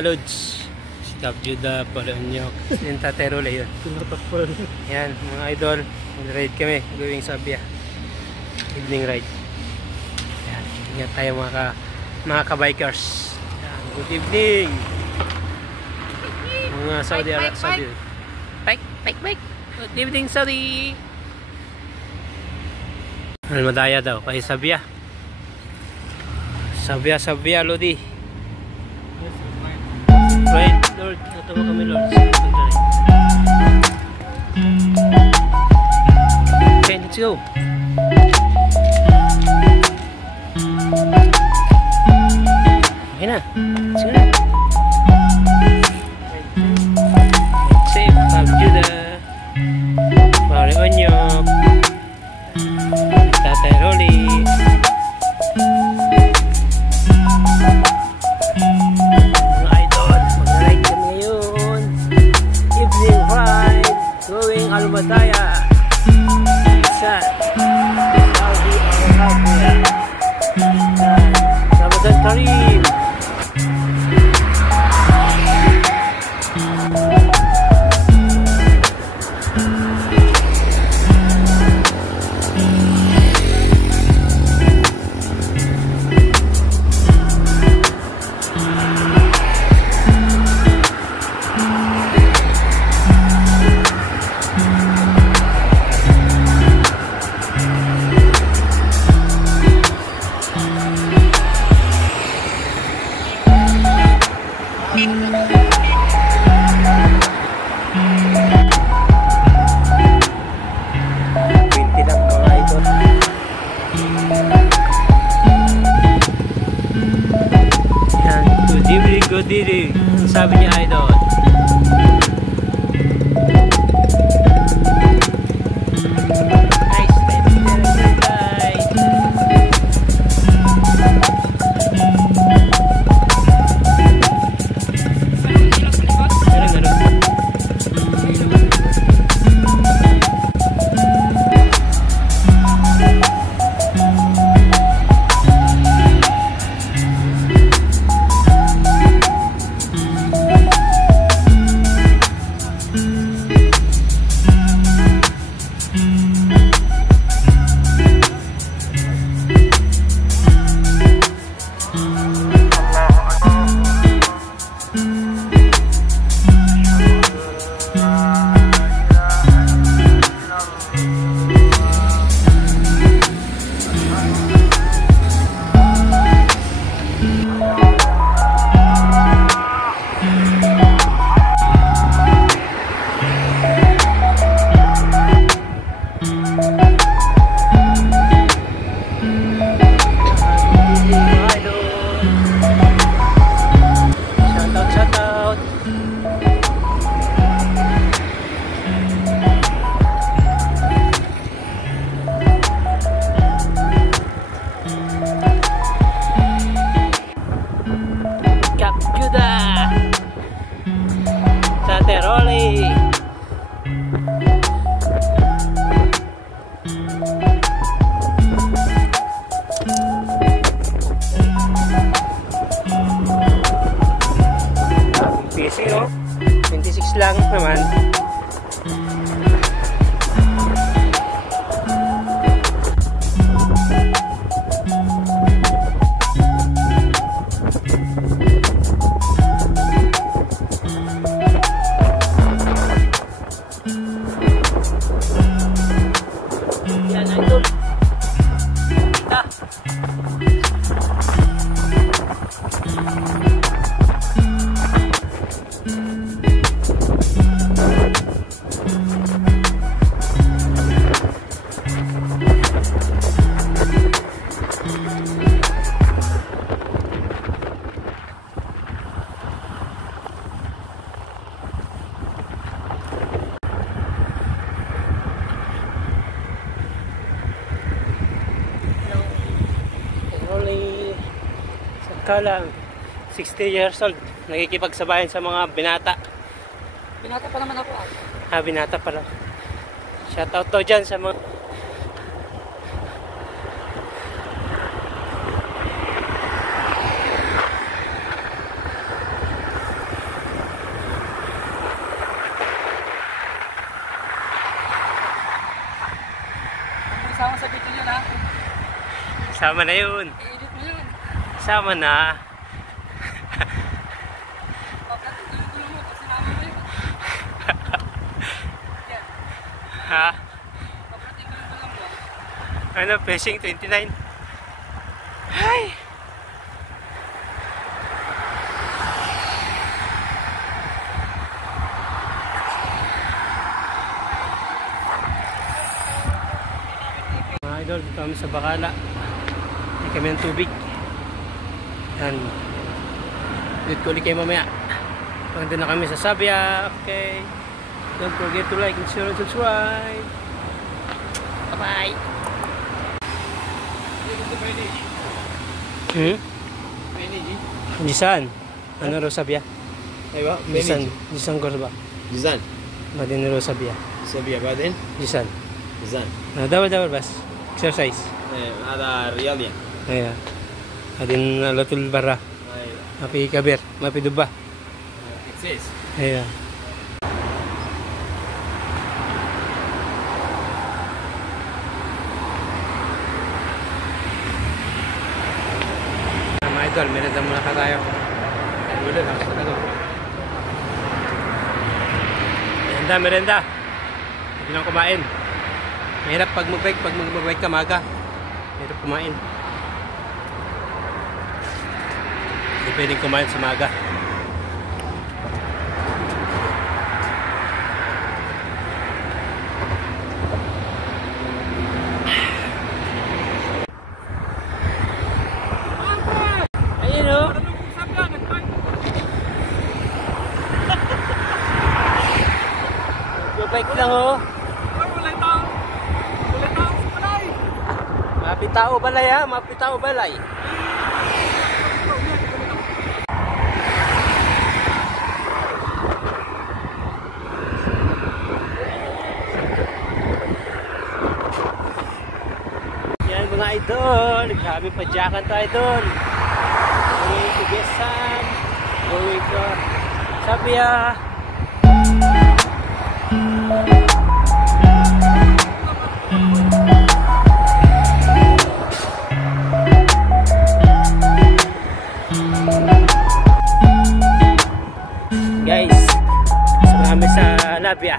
mga lods. Si Cap Judah, Palonyok, yung Tatay Rolly yun. Yan mga idol, mag-ride kami going Sabia. Evening ride. Yan, ingat tayo mga ka-bikers. Yan, good evening. Mga Saudi Arabia. Bike. Good evening Saudi. Almadaya daw kay Sabia. Sabia Lodi. Right, Lord, natama kami Lord. Okay, let's go. Okay na. Let's go na. Safe, Cap Judah, Palonyok, Tatay Rolly. Mga idol, mag-ride kami ngayon. Evening ride, going Almadaya sa Saudi Arabia. Ramadan Kareem. Good evening, sabi niya idol. Nice, guys. Busy, no? 26 lang naman. Yan, idol. Lang 60 years old, nakikipagsabayan sa mga binata. Binata pa naman ako. Binata pala. Shout out to dyan sa mga Sama na yun. I-edit mo yun. Sama na. Papatuloy mo kasi sinama mo yun. Yan. Ha? Papatuloy ko lang mo. Ano, fishing 29. Ay! Mga idol, dito kami sa Bacala. Hindi kami ng tubig. Yan. Dito ko ulit kayo mamaya. Nandun na kami sa Sabia. Okay. Don't forget to like and share and subscribe. Bye-bye. Jisan. Ano ro Sabia? ايوه Jisan. Jisan ko ba? جيزان Badin ro Sabia. سبيع بعدين Jisan. جيزان دور بس. Exercise. هذا رياضي Ayan. Adin latul barra. ايوه Mapi kabir. Mapi duba. اكسيس Ayan. Mga idol, merenda muna ka tayo. Ulo lang sa tago. Merenda. Hindi lang kumain. Mahirap pag mag-bike ka maga. Mahirap kumain. Hindi pwedeng kumain sa maga. Ayun o. Bike lang o. Mapitao balay ha. Mapitao balay. Yan mga idol. Grabe padyakan to idol. Going to Gesan. Going to Sabia. Guys, sama kami sa Labia.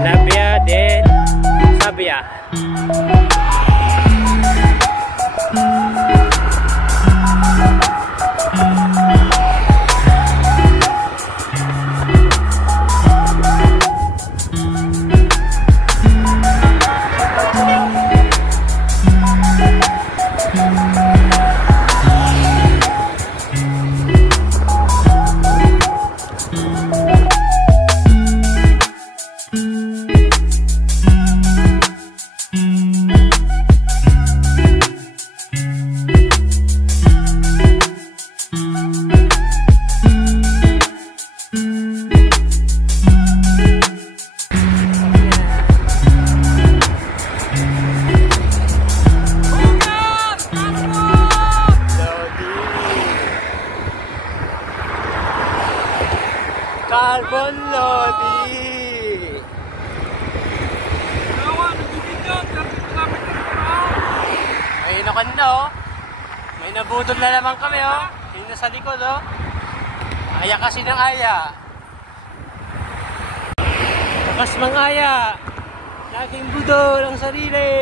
Labia de Sabia. Carbon Lodi. May inakan na oh. May nabudol na naman kami oh. Yung nasa likod oh. Aya kasi ng aya. Takas mang aya. Laging budol ang sarili.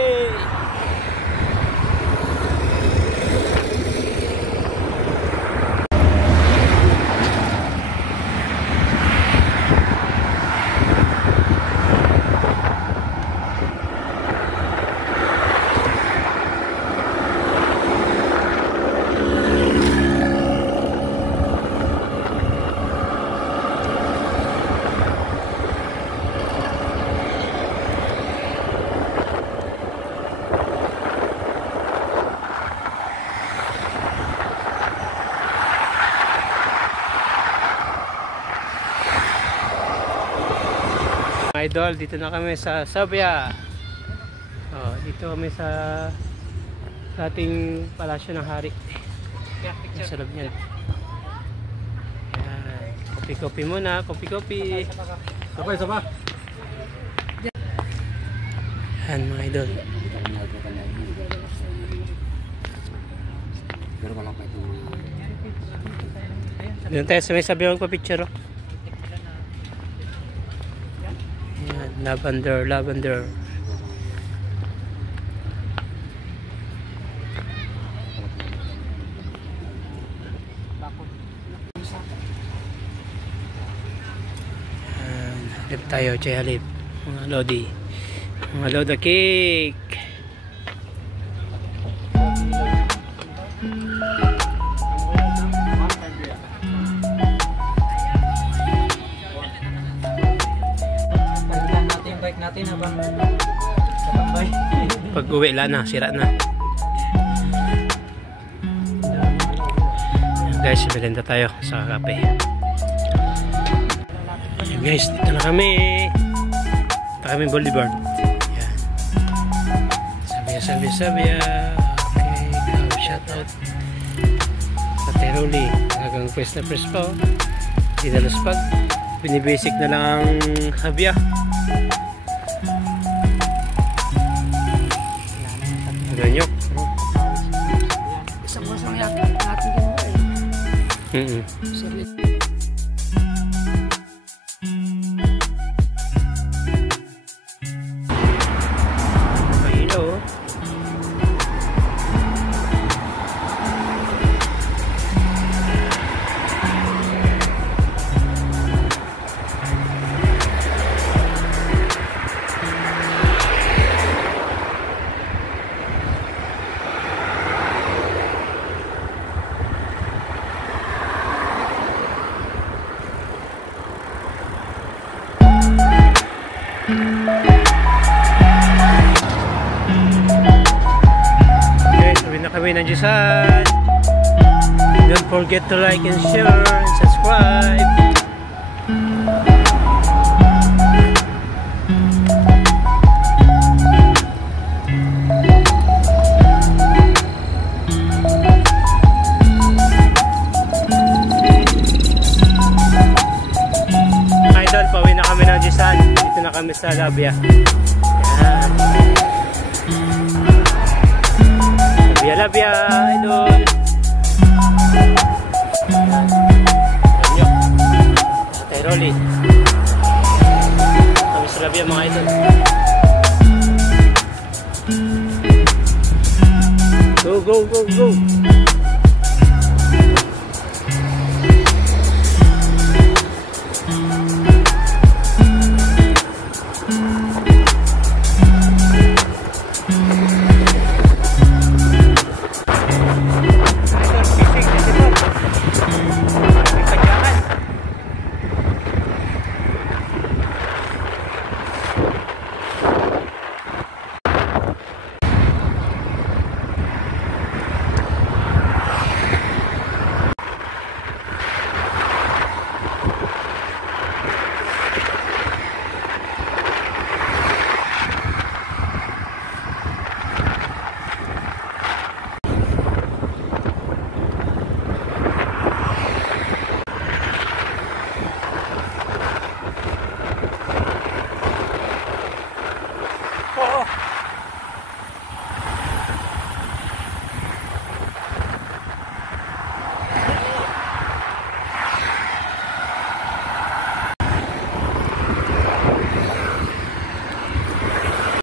Idol, dito na kami sa Sabia. Oh, dito kami sa ating palasyo ng hari. Sa loob niyan. Ayan. Kopi-kopi muna, kopi-kopi. Sabay. Ayan mga idol. Doon tayo sa may sabi magpa-picture. Oh. Yan, lavender, lavender. Halip tayo, chay halip. Mga lodi. Mga loda cake. Natin habang katambay. Pag uwi, na, sira na. Guys, belenda tayo sa kape. Ayan guys, dito na kami. Dito kami Boulevard. Ayan. Sabia. Okay, shout out sa Teroli. Hanggang press na press pa. Dinaluspag. Binibasic na lang ang habya. Ganyok. Isang buwan lang natin ginawa eh. Seryoso. Hello. Kami ng Jisan. Don't forget to like and share and subscribe. Idol, pauwi na kami ng Jisan. Dito na kami sa Labia. Yan. Labia, idol. Teroli. Kami sa Labia mga idol. Go.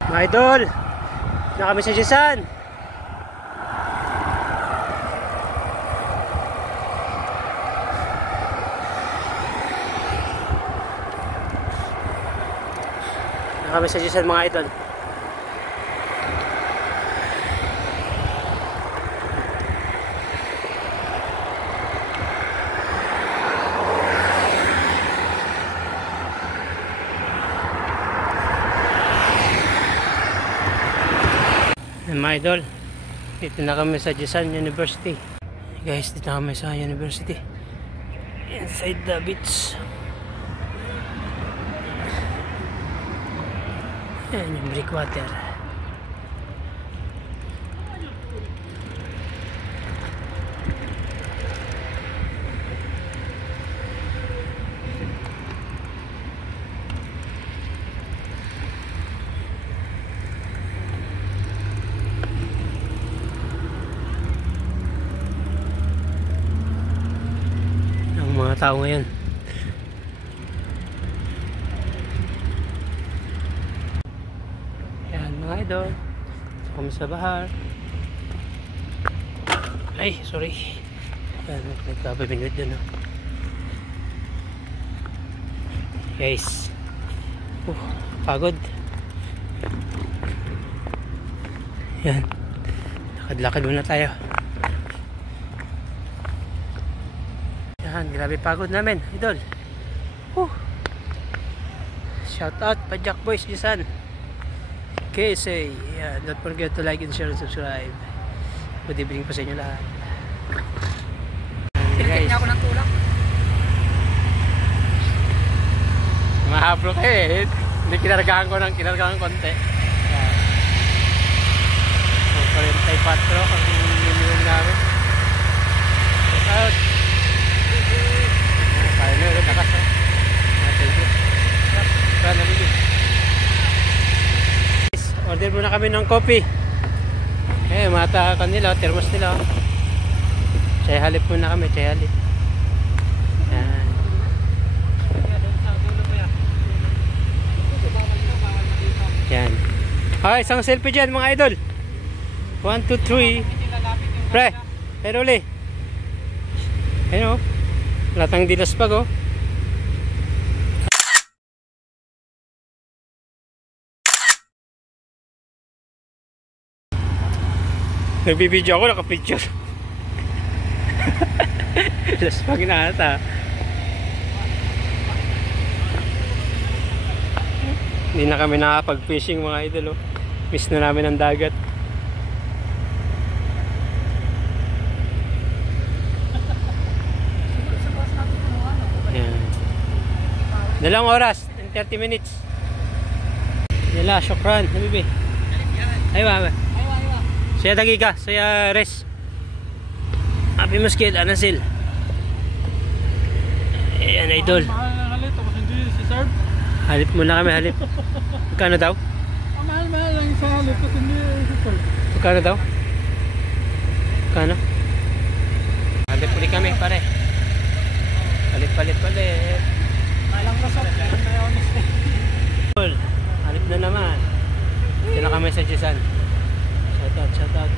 Mga idol, na kami sa Jisan. Na kami sa Jisan mga idol. Mga idol, dito na kami sa Jisan University. Guys, dito na kami sa University. Inside the beach. Ayan yung breakwater. mga tao ngayon. Yan mga idol. Kami sa bahar. Ay, sorry. Yan, nagpapabingwit dun. Oh. Guys. Pagod. Yan. Lakad-lakad muna tayo. Yan, grabe pagod namin, idol. Shout out pa Jack Boys Jisan. KSA. Yeah, don't forget to like and share and subscribe. Good evening po sa inyo lahat. Tinignan niya ako ng tulak. Mahaplo kayo eh. Hindi kinargahan konti. Yan. So, 44 ang minimum namin. Shout out. Kaya na ulit nakas. Thank you. Sana ligid. Order muna kami ng coffee. Eh, mata kanila, thermos nila. Chai halip muna kami, chai halip. Yan. Yan. Okay, isang selfie dyan mga idol. 1, 2, 3. Pre, pero uli. Ayun o. Latang dilas pag o. Nagbibideo ako, nakapicture. Just pag na ata. Hindi na kami nakapag-fishing mga idol. Oh. Miss na namin ang dagat. Yan. Dalawang oras, 30 minutes. Nila, syukran. Habibi. Ay, mama. Saya dagiga, saya res. Happy Muskil, Anasil. Ayan, idol. Mahal na halit, tapos hindi si serve. Halip muna kami, halip. Magkano daw? Mahal lang sa halit, tapos hindi si serve. Magkano daw? Magkano? Halip ulit kami, pare. Halip. Malang rasap, may honest. Halip na naman. Dito na kami sa Jisan. Shout out.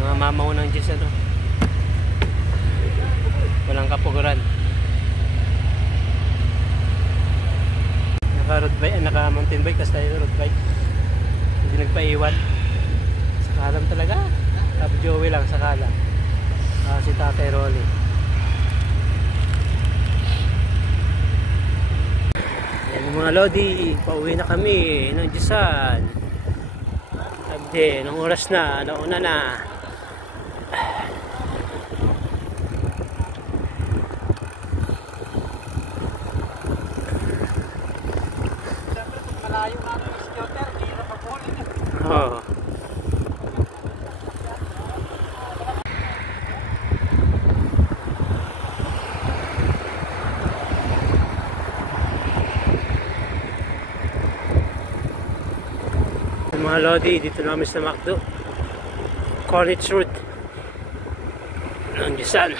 Mga mamaw ng Jisan. Oh. Walang kapuguran. Naka-road bike, naka-mountain bike, tas tayo road bike. Hindi nagpaiwan. Sakalam talaga. Top Joey lang, sakalam. Si Tatay Rolly. Yan mga Lodi, pauwi na kami ng Jisan. Abdi, nung oras na, nauna na. Malayo nga ng scooter, hindi na pag-huli. Oo. Mga Lodi, dito namin sa McDo. College Road ng Jisan.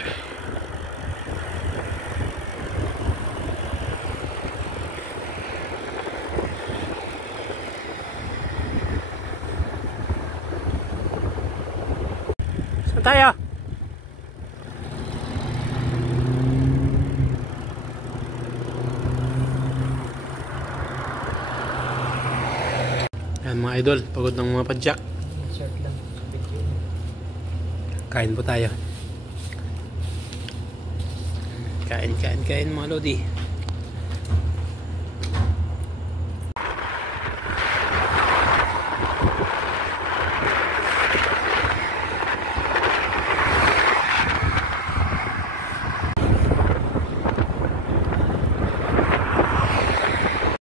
Saan tayo? Ayan mga idol, pagod ng mga padyak. Short lang. Kain po tayo. Kain mga Lodi.